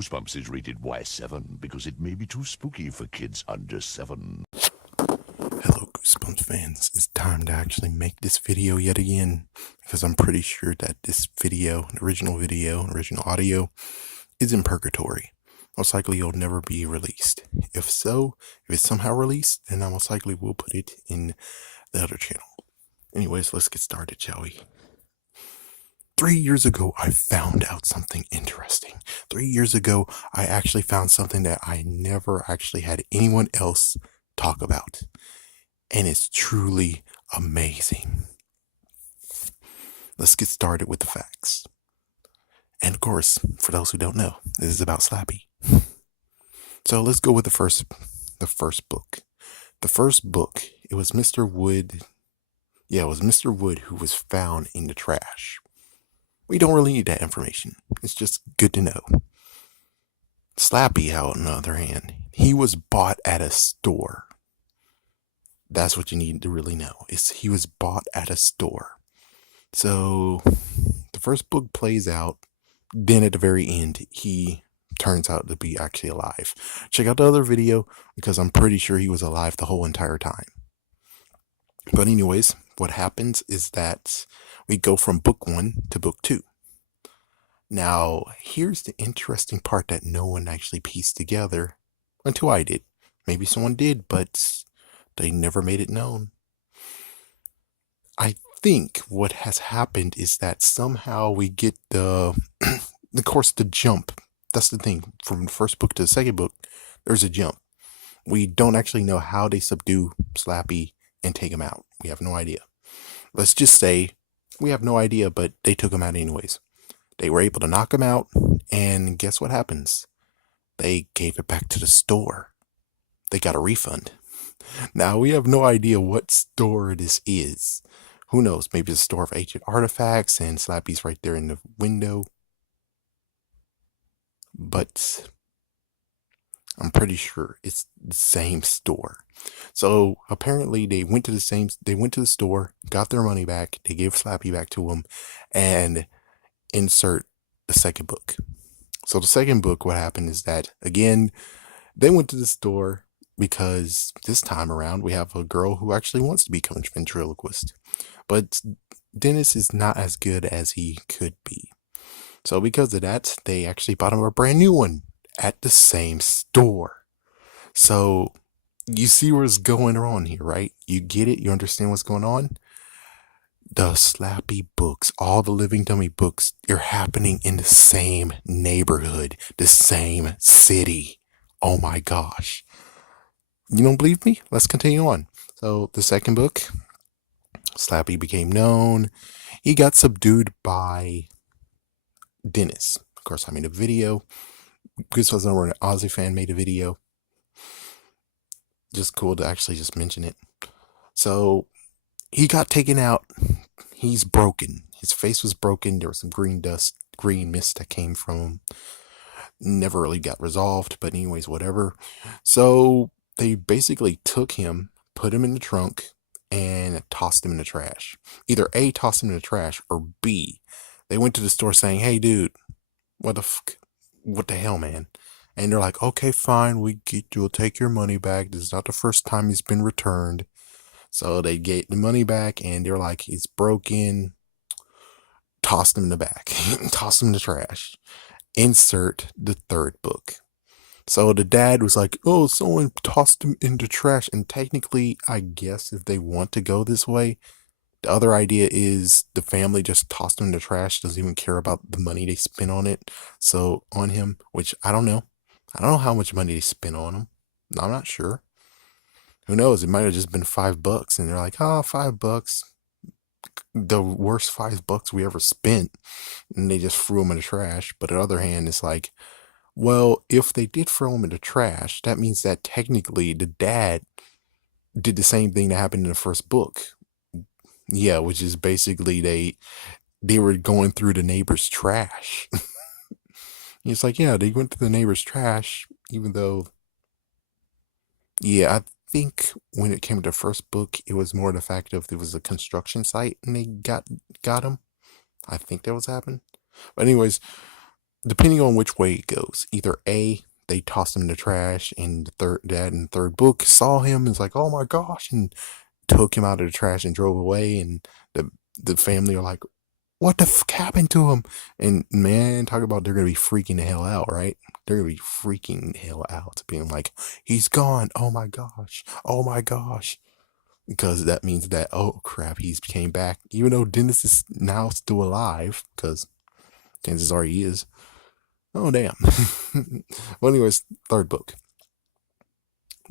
Goosebumps is rated Y7 because it may be too spooky for kids under 7. Hello, Goosebumps fans. It's time to actually make this video yet again because I'm pretty sure that this video, original audio, is in purgatory. Most likely it'll never be released. If so, if it's somehow released, then I most likely will put it in the other channel. Anyways, let's get started, shall we? 3 years ago, I found out something interesting. 3 years ago, I actually found something that I never actually had anyone else talk about. And it's truly amazing. Let's get started with the facts. And of course, for those who don't know, this is about Slappy. So let's go with the first book. The first book, it was Mr. Wood. Yeah, it was Mr. Wood who was found in the trash. We don't really need that information. It's just good to know. Slappy, on the other hand, he was bought at a store. That's what you need to really know. He was bought at a store. So the first book plays out. Then at the very end, he turns out to be actually alive. Check out the other video because I'm pretty sure he was alive the whole entire time. But anyways, what happens is that we go from book 1 to book 2. Now, here's the interesting part that no one actually pieced together until I did. Maybe someone did, but they never made it known. I think what has happened is that somehow we get the jump. That's the thing. From the first book to the second book, there's a jump. We don't actually know how they subdue Slappy and take him out. We have no idea. Let's just say we have no idea, but they took him out anyways. They were able to knock him out, and guess what happens? They gave it back to the store. They got a refund. Now, we have no idea what store this is. Who knows? Maybe it's a store of ancient artifacts, and Slappy's right there in the window. But I'm pretty sure it's the same store. So apparently they went to the store, got their money back, they gave Slappy back to him, and insert the second book. So the second book, what happened is that, again, they went to the store because this time around we have a girl who actually wants to become a ventriloquist. But Dennis is not as good as he could be. So because of that, they actually bought him a brand new one at the same store. So you see what's going on here, right? You get it? You understand what's going on? The Slappy books, all the Living Dummy books, are happening in the same neighborhood, the same city. Oh my gosh. You don't believe me? Let's continue on. So the second book, Slappy became known. He got subdued by Dennis. Of course, I made a video. This was an Aussie fan made a video. Just cool to actually just mention it. So he got taken out. He's broken. His face was broken. There was some green mist that came from him. Never really got resolved, but anyways, whatever. So they basically took him, put him in the trunk, and tossed him in the trash. Either A, tossed him in the trash, or B, they went to the store saying, "Hey, dude, what the hell, man?" And they're like, "Okay, fine, you'll take your money back. This is not the first time he's been returned." So they get the money back, and they're like, "He's broken." Tossed him in the back, tossed him in the trash. Insert the third book. So the dad was like, "Oh, someone tossed him in the trash." And technically, I guess if they want to go this way, the other idea is the family just tossed him in the trash, doesn't even care about the money they spent on it. So on him, which I don't know. I don't know how much money they spent on him. I'm not sure. Who knows? It might have just been $5, and they're like, "Oh, $5. The worst $5 we ever spent," and they just threw him in the trash. But on the other hand, it's like, well, if they did throw him in the trash, that means that technically the dad did the same thing that happened in the first book. Yeah, which is basically they were going through the neighbor's trash. It's like, yeah, they went to the neighbor's trash, even though, yeah, I think when it came to the first book, it was more the fact of there was a construction site and they got him. I think that was happened. But anyways, depending on which way it goes, either A, they tossed him in the trash, and the third dad in the third book saw him and was like, "Oh my gosh," and took him out of the trash and drove away, and the family are like, "What the fuck happened to him?" And man, talk about they're gonna be freaking the hell out, right? They're gonna be freaking the hell out, being like, "He's gone! Oh my gosh! Oh my gosh!" Because that means that, oh crap, he's came back, even though Dennis is now still alive, because chances are he is. Oh damn. Well, anyways, third book.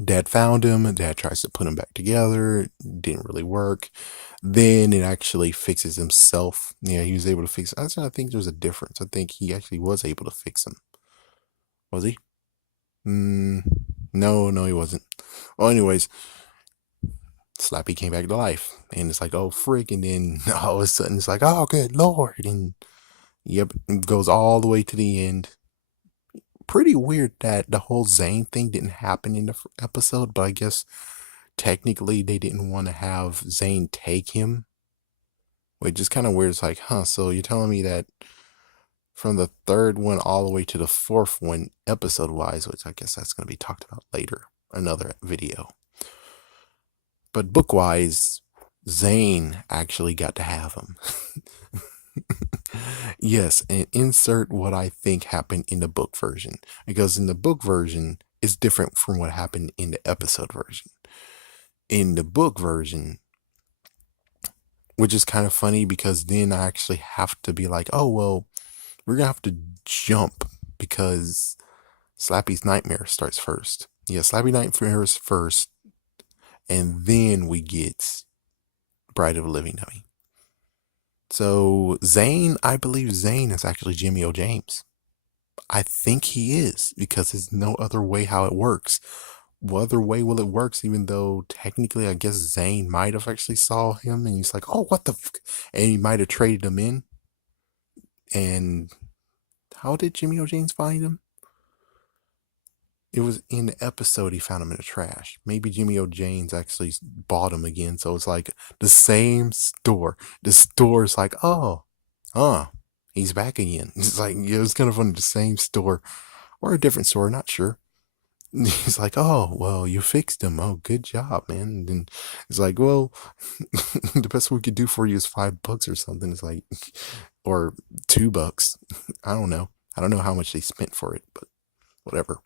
Dad found him. Dad tries to put him back together. Didn't really work. Then it actually fixes himself. Yeah, he was able to fix. I think there's a difference. I think he actually was able to fix him. Was he? No, he wasn't. Well, anyways, Slappy came back to life, and it's like, oh frick, and then all of a sudden it's like, oh good lord, and yep, it goes all the way to the end. Pretty weird that the whole Zane thing didn't happen in the episode, but I guess technically they didn't want to have Zane take him, which is kind of weird. It's like, huh, so you're telling me that from the third one all the way to the fourth one, episode wise, which I guess that's going to be talked about later, another video. But book wise, Zane actually got to have him. Yes, and insert what I think happened in the book version, because in the book version, it's different from what happened in the episode version. In the book version, which is kind of funny because then I actually have to be like, oh, well, we're going to have to jump because Slappy's Nightmare starts first. Yeah, Slappy Nightmare is first, and then we get Bride of a Living Dummy. So Zane, I believe Zane is actually Jimmy O. James. I think he is, because there's no other way how it works. What other way will it works, even though technically I guess Zane might have actually saw him and he's like, oh, what the fuck? And he might have traded him in. And how did Jimmy O. James find him? It was in the episode he found him in the trash. Maybe Jimmy O. James actually bought him again. So it's like the same store. The store's like, oh, he's back again. It's like, yeah, it was kind of funny. The same store or a different store, not sure. He's like, oh, well, you fixed him. Oh, good job, man. And it's like, well, the best we could do for you is $5 or something. It's like, or $2. I don't know. I don't know how much they spent for it, but whatever.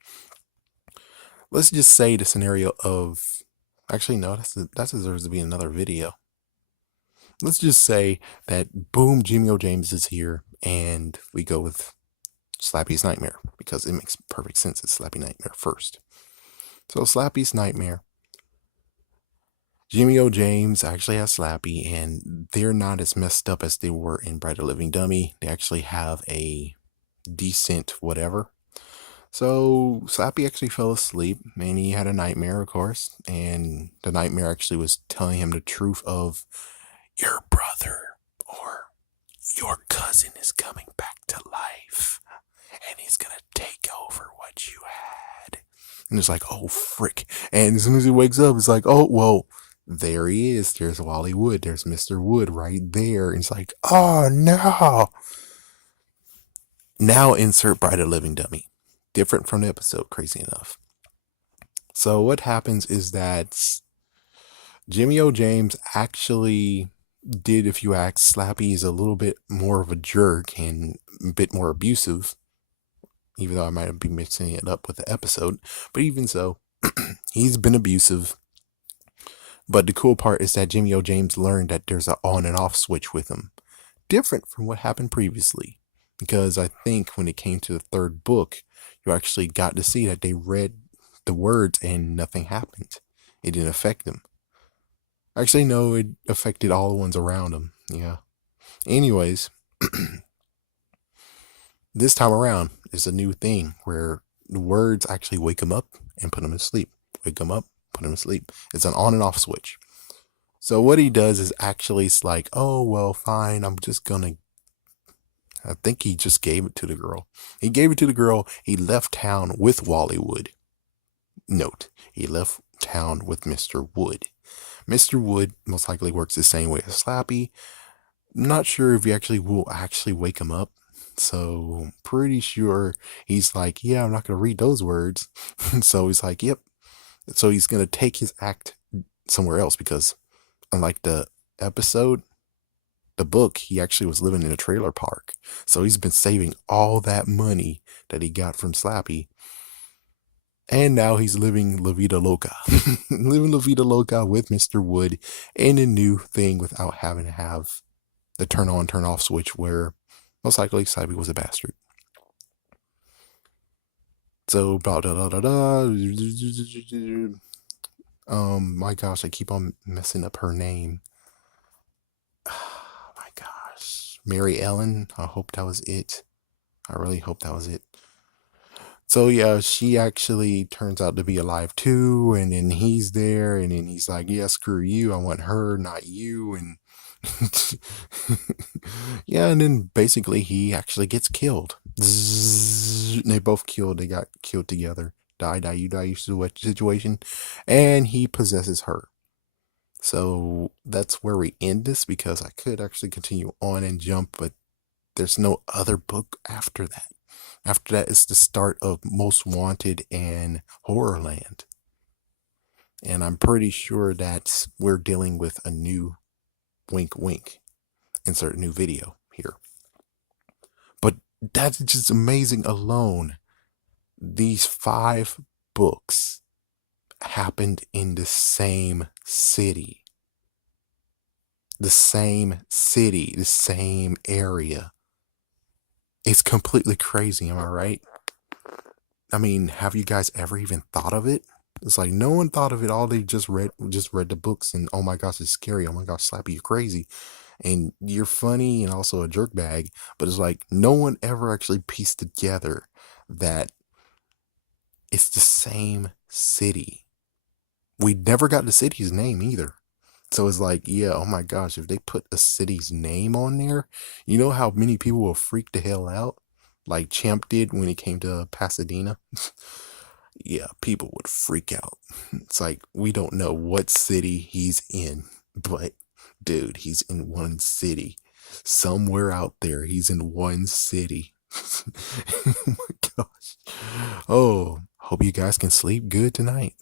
Let's just say the scenario of, actually, no, that deserves to be another video. Let's just say that, boom, Jimmy O. James is here, and we go with Slappy's Nightmare, because it makes perfect sense. It's Slappy Nightmare first. So Slappy's Nightmare. Jimmy O. James actually has Slappy, and they're not as messed up as they were in Bride of a Living Dummy. They actually have a decent whatever. So Slappy actually fell asleep, and he had a nightmare, of course, and the nightmare actually was telling him the truth of your brother or your cousin is coming back to life, and he's gonna take over what you had. And it's like, oh frick. And as soon as he wakes up, it's like, oh well, there he is. There's Wally Wood. There's Mr. Wood right there. And it's like, oh no. Now insert Bride of Living Dummy. Different from the episode, crazy enough. So what happens is that Jimmy O. James actually did, if you ask, Slappy is a little bit more of a jerk and a bit more abusive, even though I might be mixing it up with the episode. But even so, he's been abusive. But the cool part is that Jimmy O. James learned that there's an on and off switch with him. Different from what happened previously. Because I think when it came to the third book, you actually got to see that they read the words and nothing happened. It didn't affect them. Actually, no, it affected all the ones around him. Yeah. Anyways, this time around is a new thing where the words actually wake him up and put him to sleep. Wake him up, put him to sleep. It's an on and off switch. So what he does is actually it's like, oh, well, fine. I'm just going to, I think he just gave it to the girl. He gave it to the girl. He left town with Wally Wood. Note, he left town with Mr. Wood. Mr. Wood most likely works the same way as Slappy. Not sure if he actually will actually wake him up. So pretty sure he's like, yeah, I'm not gonna read those words. So he's like, yep. So he's gonna take his act somewhere else because unlike the episode, the book, he actually was living in a trailer park. So he's been saving all that money that he got from Slappy. And now he's living La Vida Loca. Living La Vida Loca with Mr. Wood in a new thing without having to have the turn on, turn off switch where most likely Slappy was a bastard. So, blah, da, da, da, da. My gosh, I keep on messing up her name. Oh my gosh. Mary Ellen. I hope that was it. I really hope that was it. So yeah, she actually turns out to be alive too, and then he's there, and then he's like, "Yeah, screw you. I want her, not you." And yeah, and then basically he actually gets killed. And they both killed. They got killed together. Die, die, you die, you situation, and he possesses her. So that's where we end this because I could actually continue on and jump, but there's no other book after that. After that is the start of Most Wanted and Horrorland. And I'm pretty sure that we're dealing with a new wink wink. Insert new video here. But that's just amazing alone. These 5 books happened in the same city. The same city, the same area. It's completely crazy, am I right? I mean, have you guys ever even thought of it? It's like no one thought of it. All they just read the books and oh my gosh, it's scary. Oh my gosh, Slappy, you're crazy. And you're funny and also a jerk bag. But it's like no one ever actually pieced together that it's the same city. We never got the city's name either. So it's like, yeah, oh my gosh, if they put a city's name on there, you know how many people will freak the hell out? Like Champ did when he came to Pasadena. Yeah, people would freak out. It's like, we don't know what city he's in, but dude, he's in one city. Somewhere out there, he's in one city. Oh my gosh. Oh, hope you guys can sleep good tonight.